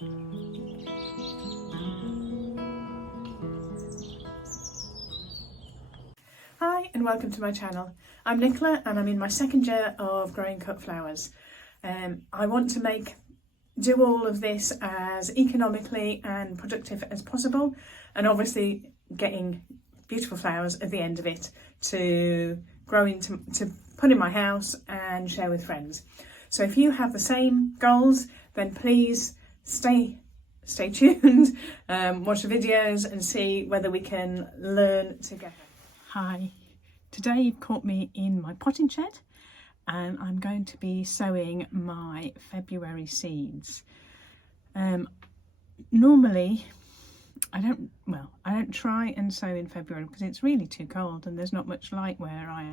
Hi and welcome to my channel. I'm Nicola and I'm in my second year of growing cut flowers. I want to do all of this as economically and productive as possible, and obviously getting beautiful flowers at the end of it to grow into, to put in my house and share with friends. So if you have the same goals, then please stay tuned, watch the videos and see whether we can learn together. Hi, today you've caught me in my potting shed and I'm going to be sowing my February seeds. Normally I don't try and sow in February because it's really too cold and there's not much light where I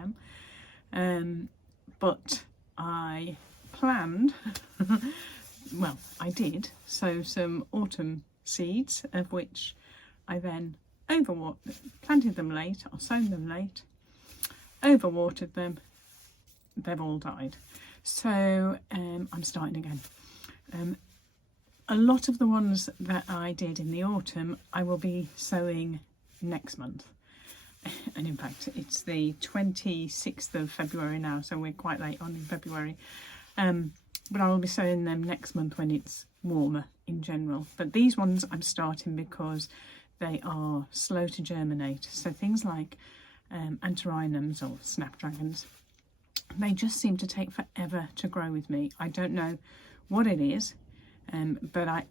am, but I planned well, I did sow some autumn seeds, of which I then planted them late, or sown them late, overwatered them, they've all died. So I'm starting again. A lot of the ones that I did in the autumn I will be sowing next month, and in fact it's the 26th of February now, so we're quite late on in February, but I will be sowing them next month when it's warmer in general. But these ones I'm starting because they are slow to germinate, so things like antirrhinums or snapdragons, they just seem to take forever to grow with me. I don't know what it is, but I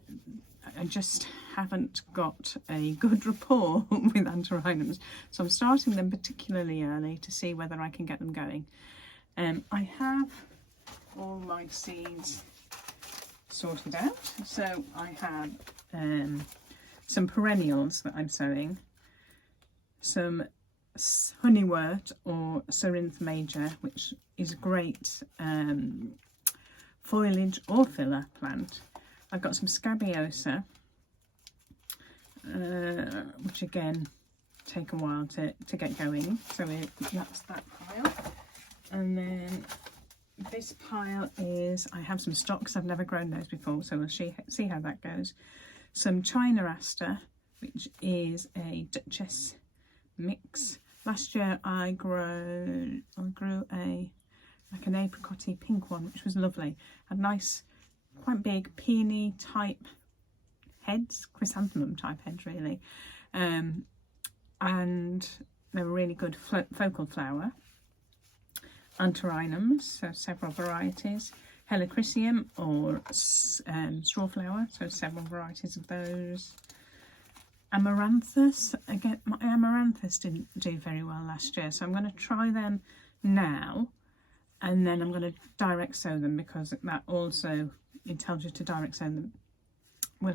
just haven't got a good rapport with antirrhinums, so I'm starting them particularly early to see whether I can get them going. I have all my seeds sorted out, so I have some perennials that I'm sowing, some honeywort or Cerinthe major, which is a great foliage or filler plant. I've got some scabiosa, which again take a while to get going, so that's that pile. And then this pile is, I have some stocks, I've never grown those before, so we'll see how that goes. Some China aster, which is a Duchess mix. Last year I grew an apricotty pink one, which was lovely. Had nice, quite big peony type heads, chrysanthemum type heads really, and they were really good focal flower. Antirrhinums, so several varieties. Helichrysum or straw flower, so several varieties of those. Amaranthus, again, my amaranthus didn't do very well last year, so I'm going to try them now, and then I'm going to direct sow them, because that also, it tells you to direct sow them. Well,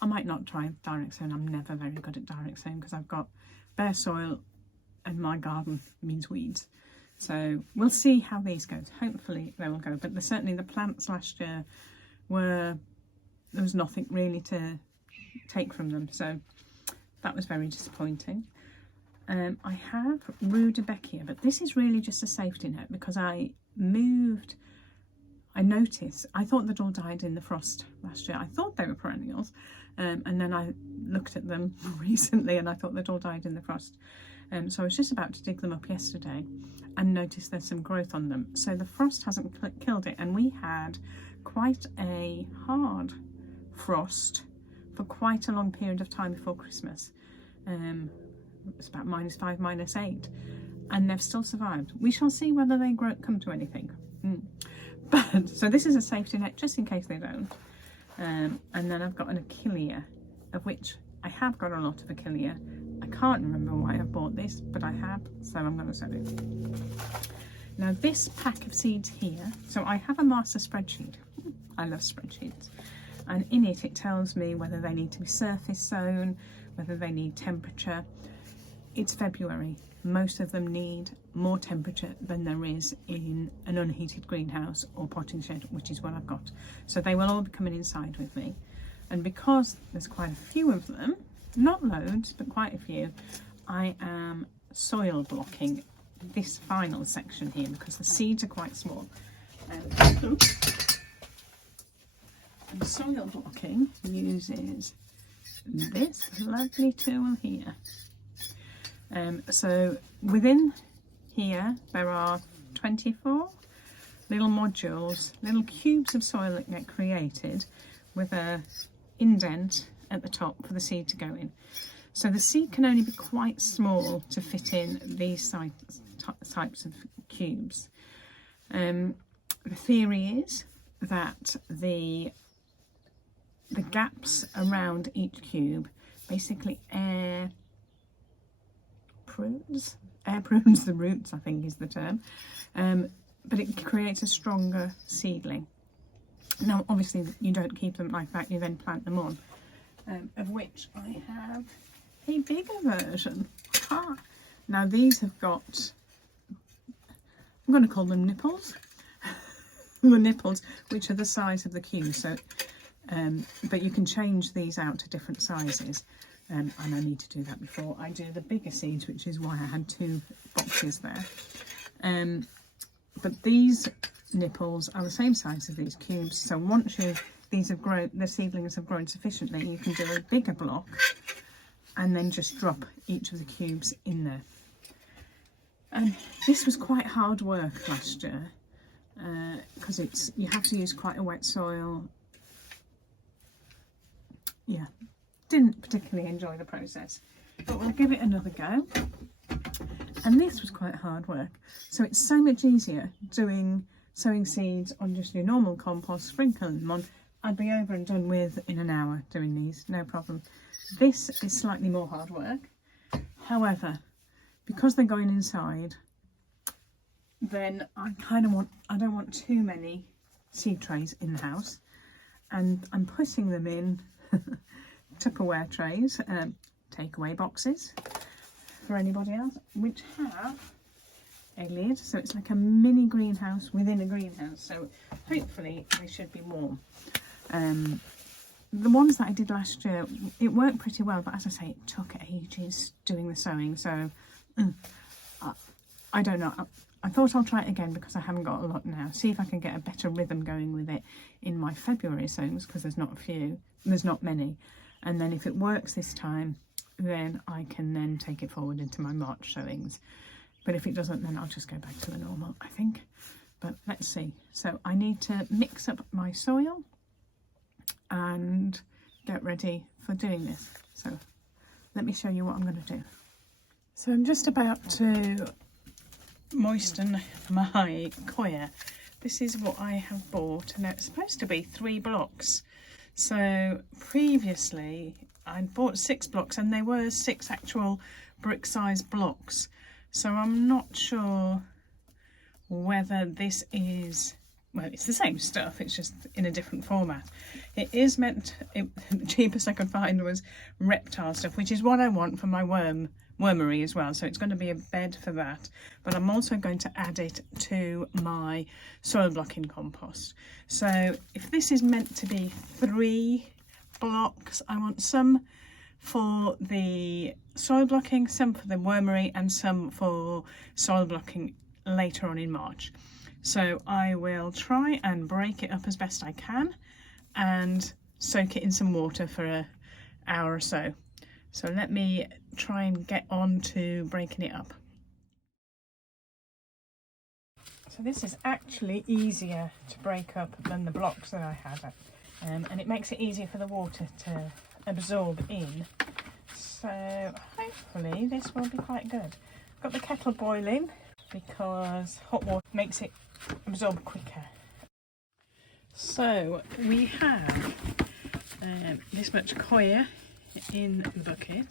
I might not try direct sowing. I'm never very good at direct sowing because I've got bare soil and my garden means weeds. So we'll see how these go. Hopefully they will go, but certainly the plants last year there was nothing really to take from them, so that was very disappointing. I have Rudbeckia, but this is really just a safety net because I noticed, I thought they'd all died in the frost last year. I thought they were perennials, and then I looked at them recently and I thought they'd all died in the frost. So I was just about to dig them up yesterday and noticed there's some growth on them. So the frost hasn't killed it, and we had quite a hard frost for quite a long period of time before Christmas. It's about -5, -8, and they've still survived. We shall see whether they come to anything. But so this is a safety net just in case they don't. And then I've got an Achillea, of which I have got a lot of Achillea. I can't remember why I bought this, but I have, so I'm going to sell it. Now this pack of seeds here, so I have a master spreadsheet. I love spreadsheets. And in it tells me whether they need to be surface sown, whether they need temperature. It's February. Most of them need more temperature than there is in an unheated greenhouse or potting shed, which is what I've got. So they will all be coming inside with me. And because there's quite a few of them, not loads, but quite a few, I am soil blocking this final section here because the seeds are quite small. And soil blocking uses this lovely tool here. So within here there are 24 little modules, little cubes of soil that get created with a indent at the top for the seed to go in. So the seed can only be quite small to fit in these types of cubes. The theory is that the gaps around each cube basically air prunes the roots, I think is the term, but it creates a stronger seedling. Now obviously you don't keep them like that, you then plant them on, of which I have a bigger version. Ah. Now these have got, I'm going to call them nipples, the nipples, which are the size of the cube. So, but you can change these out to different sizes, and I need to do that before I do the bigger seeds, which is why I had 2 boxes there. But these nipples are the same size as these cubes. So once these have grown, the seedlings have grown sufficiently, you can do a bigger block and then just drop each of the cubes in there. This was quite hard work last year because you have to use quite a wet soil. Yeah, didn't particularly enjoy the process, but we'll give it another go. And this was quite hard work, so it's so much easier sowing seeds on just your normal compost, sprinkling them on. I'd be over and done with in an hour doing these, no problem. This is slightly more hard work. However, because they're going inside, then I don't want too many seed trays in the house, and I'm putting them in Tupperware trays, takeaway boxes for anybody else, which have a lid, so it's like a mini greenhouse within a greenhouse, so hopefully they should be warm. The ones that I did last year, it worked pretty well, but as I say, it took ages doing the sewing, so I don't know. I thought I'll try it again because I haven't got a lot now. See if I can get a better rhythm going with it in my February sewings, because there's not many. And then if it works this time, then I can then take it forward into my March sewings. But if it doesn't, then I'll just go back to the normal, I think. But let's see. So I need to mix up my soil and get ready for doing this. So let me show you what I'm going to do. So I'm just about to moisten my coir. This is what I have bought, and it's supposed to be 3 blocks. So previously I'd bought 6 blocks, and they were 6 actual brick size blocks. So I'm not sure whether this is, well, it's the same stuff, it's just in a different format. It is meant, the cheapest I could find was reptile stuff, which is what I want for my wormery as well. So it's going to be a bed for that, but I'm also going to add it to my soil blocking compost. So if this is meant to be 3 blocks, I want some for the soil blocking, some for the wormery, and some for soil blocking later on in March. So I will try and break it up as best I can and soak it in some water for an hour or so. So let me try and get on to breaking it up. So this is actually easier to break up than the blocks that I had, and it makes it easier for the water to absorb in. So hopefully this will be quite good. Got the kettle boiling because hot water makes it absorb quicker. So we have this much coir in the bucket.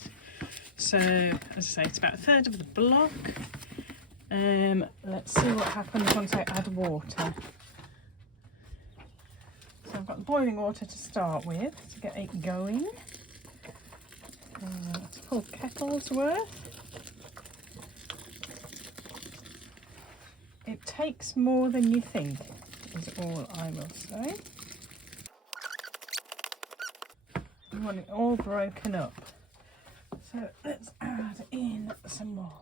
So as I say, it's about 1/3 of the block. Let's see what happens once I add water. So I've got boiling water to start with to get it going. It's a full kettle's worth. It takes more than you think, is all I will say. You want it all broken up. So let's add in some more.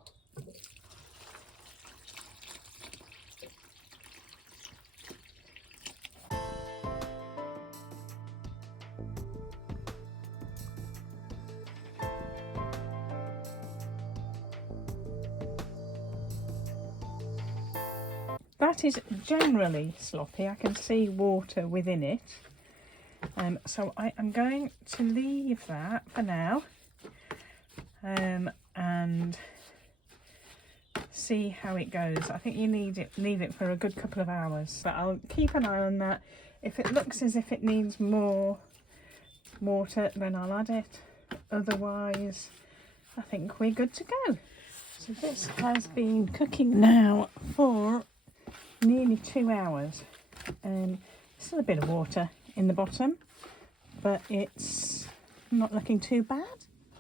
that is generally sloppy. I can see water within it. So I am going to leave that for now and see how it goes. I think you leave it for a good couple of hours, but I'll keep an eye on that. If it looks as if it needs more water, then I'll add it. Otherwise, I think we're good to go. So this has been cooking now for nearly 2 hours. Still a bit of water in the bottom, but it's not looking too bad.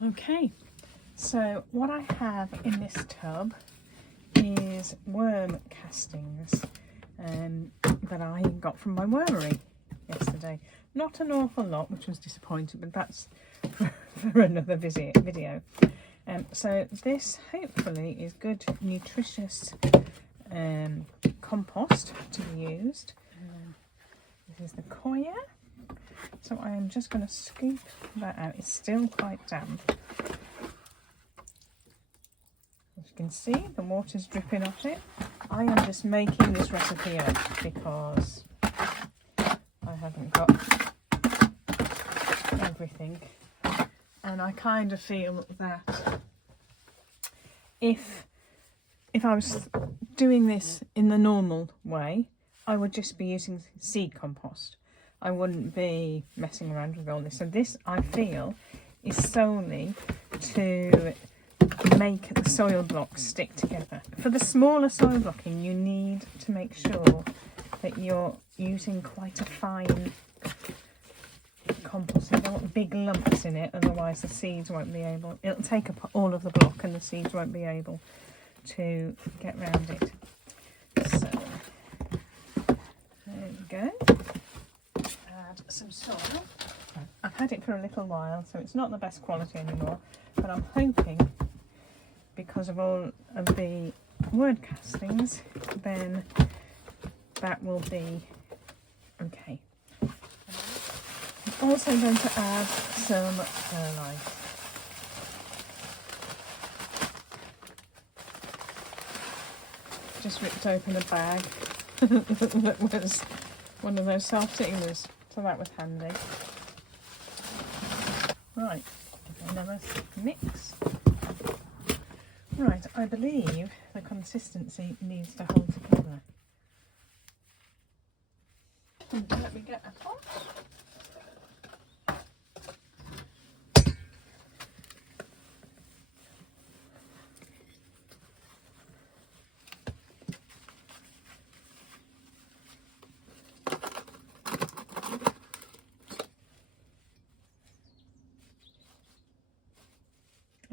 Okay, so what I have in this tub is worm castings that I got from my wormery yesterday. Not an awful lot, which was disappointing, but that's for another video. So this hopefully is good, nutritious compost to be used. This is the coir. So I am just going to scoop that out. It's still quite damp. As you can see, the water's dripping off it. I am just making this recipe up because I haven't got everything. And I kind of feel that if I was doing this in the normal way, I would just be using seed compost. I wouldn't be messing around with all this. So this, I feel, is solely to make the soil blocks stick together. For the smaller soil blocking, you need to make sure that you're using quite a fine compost. You don't want big lumps in it, otherwise the seeds won't be able, it'll take up all of the block and the seeds won't be able to get round it. So there we go. Add some soil. I've had it for a little while, so it's not the best quality anymore, but I'm hoping because of all of the word castings, then that will be okay. I'm also going to add some perlite. Just ripped open a bag that was one of those self-sealers, so that was handy. Right, give it another mix. Right, I believe the consistency needs to hold together. And let me get a pot.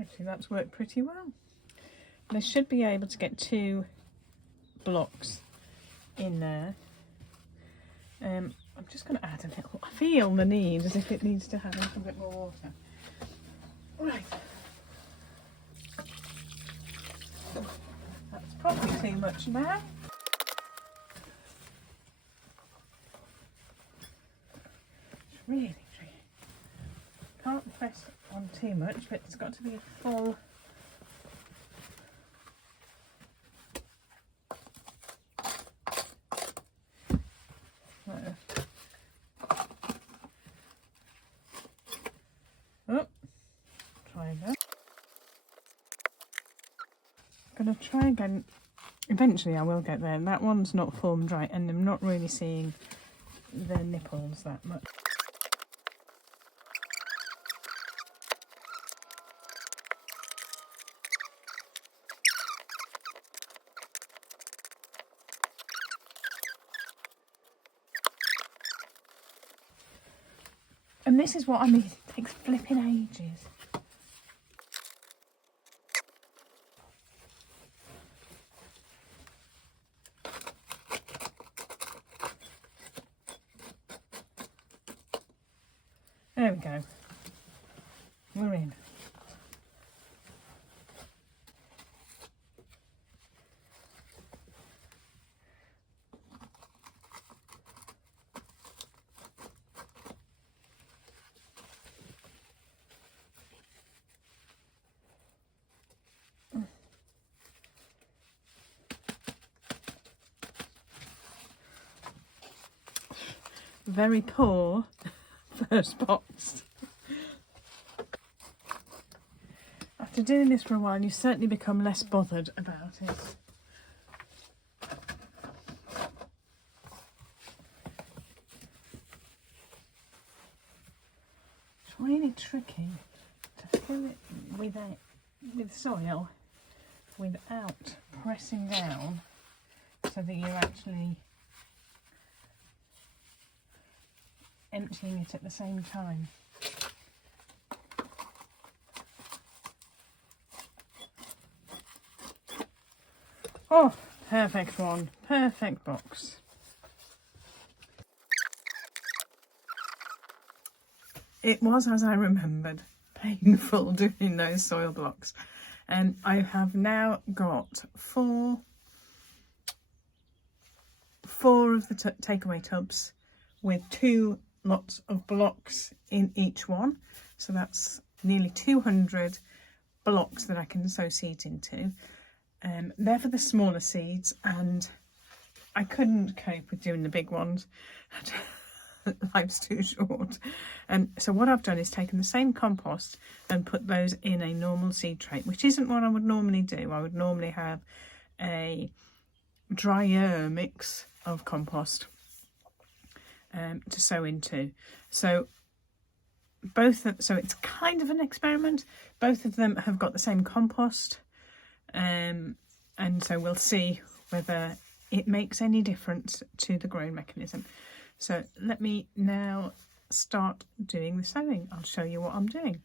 Actually, that's worked pretty well. They should be able to get 2 blocks in there. I'm just going to add a little. I feel the need as if it needs to have a little bit more water. Right. That's probably too much now. It's really tricky. Can't press on too much, but it's got to be a full. Oh, try again. I'm going to try again. Eventually I will get there. That one's not formed right, and I'm not really seeing the nipples that much. And this is what I mean, it takes flipping ages. There we go. We're in. very poor first box. After doing this for a while, you certainly become less bothered about it. It's really tricky to fill it with soil without pressing down so that you're actually emptying it at the same time. Oh, perfect one, perfect box. It was, as I remembered, painful doing those soil blocks. And I have now got four of the takeaway tubs with 2 lots of blocks in each one. So that's nearly 200 blocks that I can sow seeds into. They're for the smaller seeds, and I couldn't cope with doing the big ones. Life's too short. So what I've done is taken the same compost and put those in a normal seed tray, which isn't what I would normally do. I would normally have a drier mix of compost to sow into. So it's kind of an experiment. Both of them have got the same compost, and so we'll see whether it makes any difference to the growing mechanism. So let me now start doing the sowing. I'll show you what I'm doing.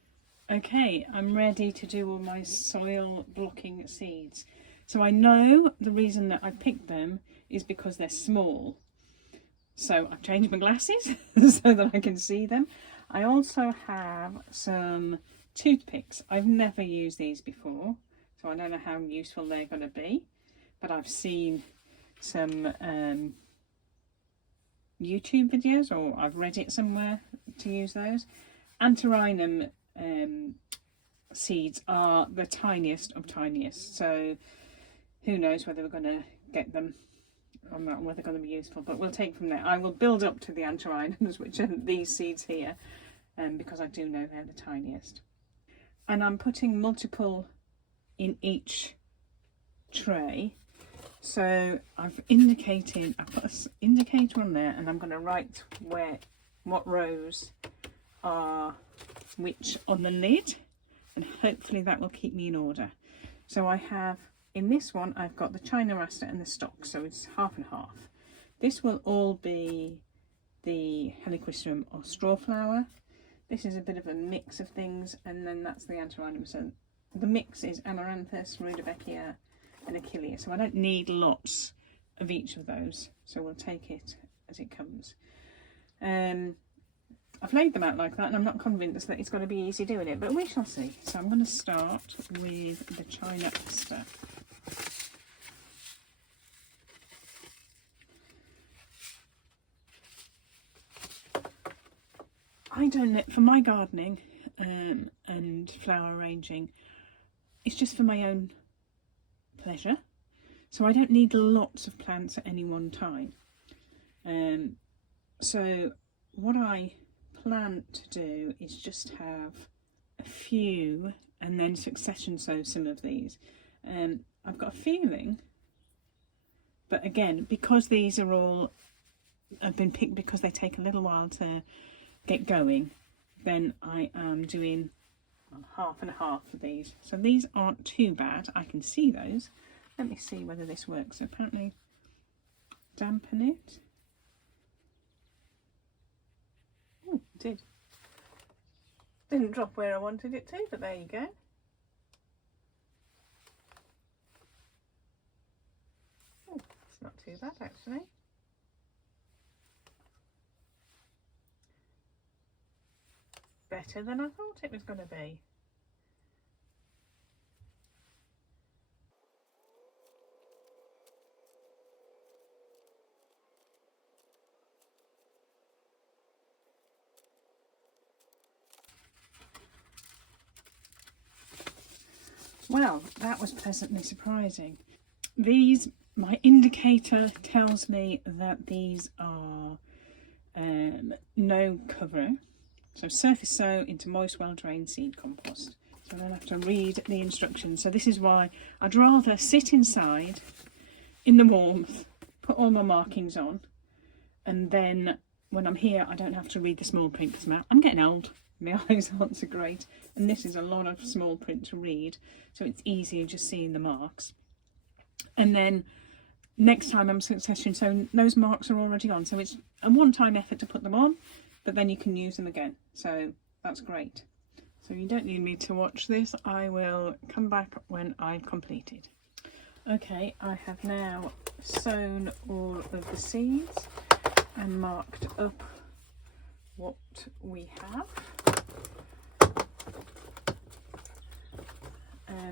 Okay, I'm ready to do all my soil blocking seeds. So I know the reason that I picked them is because they're small. So I've changed my glasses so that I can see them. I also have some toothpicks. I've never used these before, so I don't know how useful they're going to be, but I've seen some YouTube videos, or I've read it somewhere to use those. Antirrhinum seeds are the tiniest of tiniest, so who knows whether we're going to get them or not, whether they're going to be useful, but we'll take from there. I will build up to the antirrhinums, which are these seeds here, because I do know they're the tiniest. And I'm putting multiple in each tray. So I put an indicator on there, and I'm going to write what rows are which on the lid, and hopefully that will keep me in order. So I have, in this one, I've got the China Raster and the stock, so it's half and half. This will all be the Helichrysum or straw flower. This is a bit of a mix of things, and then that's the antirrhinum. So the mix is Amaranthus, Rudbeckia and Achillea. So I don't need lots of each of those, so we'll take it as it comes. I've laid them out like that, and I'm not convinced that it's going to be easy doing it, but we shall see. So I'm going to start with the China Raster. I don't know, for my gardening and flower arranging, it's just for my own pleasure. So I don't need lots of plants at any one time. So what I plan to do is just have a few and then succession sow some of these. I've got a feeling, but again, because these are all have been picked because they take a little while to get going, then I am doing half and half of these. So these aren't too bad. I can see those. Let me see whether this works. So apparently dampen it. Oh, it did. Didn't drop where I wanted it to, but there you go. Oh, it's not too bad actually. Better than I thought it was going to be. Well, that was pleasantly surprising. These, my indicator tells me that these are no cover. So surface sow into moist, well-drained seed compost. So I don't have to read the instructions. So this is why I'd rather sit inside in the warmth, put all my markings on, and then when I'm here I don't have to read the small print because I'm getting old. My eyes aren't so great, and this is a lot of small print to read, so it's easier just seeing the marks. And then next time I'm succession, so those marks are already on, so it's a one-time effort to put them on, but then you can use them again, so that's great. So you don't need me to watch this, I will come back when I've completed. Okay, I have now sown all of the seeds and marked up what we have.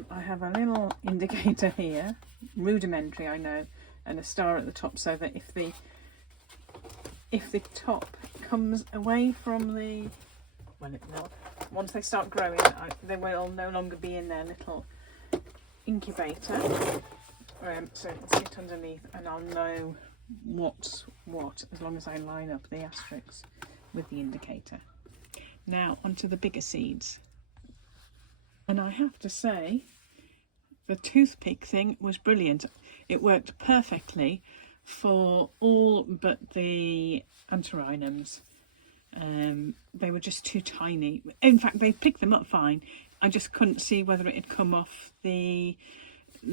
I have a little indicator here, rudimentary I know, and a star at the top, so that if the top comes away from the, well, it will, once they start growing, they will no longer be in their little incubator, so it'll sit underneath and I'll know what's what as long as I line up the asterisks with the indicator. Now onto the bigger seeds, and I have to say the toothpick thing was brilliant. It worked perfectly for all but the antirrhinums. They were just too tiny. In fact, they picked them up fine. I just couldn't see whether it had come off the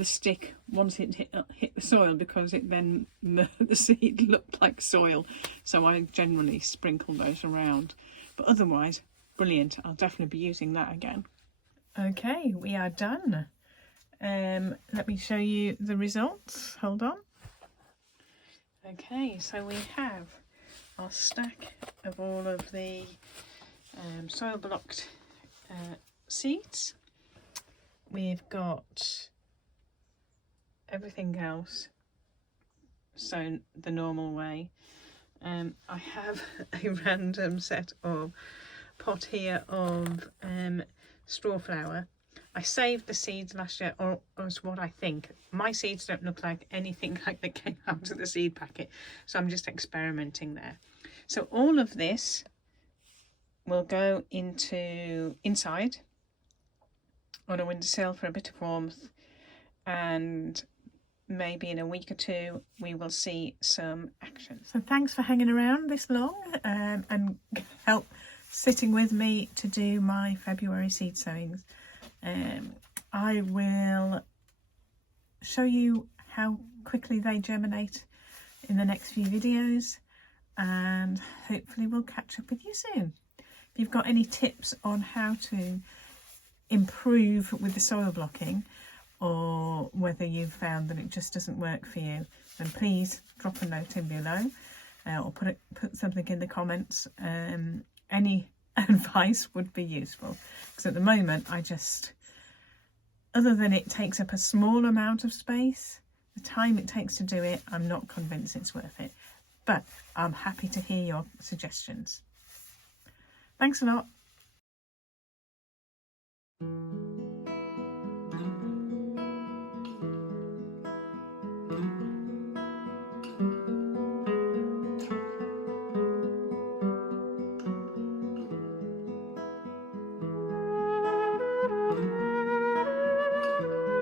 stick once it hit the soil, because it then the seed looked like soil. So I generally sprinkle those around. But otherwise, brilliant. I'll definitely be using that again. Okay, we are done. Let me show you the results. Hold on. Okay, so we have our stack of all of the soil blocked seeds. We've got everything else sown the normal way. I have a random set of pot here of straw flour. I saved the seeds last year, or was what I think. My seeds don't look like anything like they came out of the seed packet, so I'm just experimenting there. So all of this will go inside on a windowsill for a bit of warmth, and maybe in a week or two we will see some action. So thanks for hanging around this long and help sitting with me to do my February seed sowings. I will show you how quickly they germinate in the next few videos, and hopefully we'll catch up with you soon. If you've got any tips on how to improve with the soil blocking, or whether you've found that it just doesn't work for you, then please drop a note in below, or put something in the comments. Any advice would be useful, because at the moment other than it takes up a small amount of space, the time it takes to do it, I'm not convinced it's worth it, but I'm happy to hear your suggestions. Thanks a lot.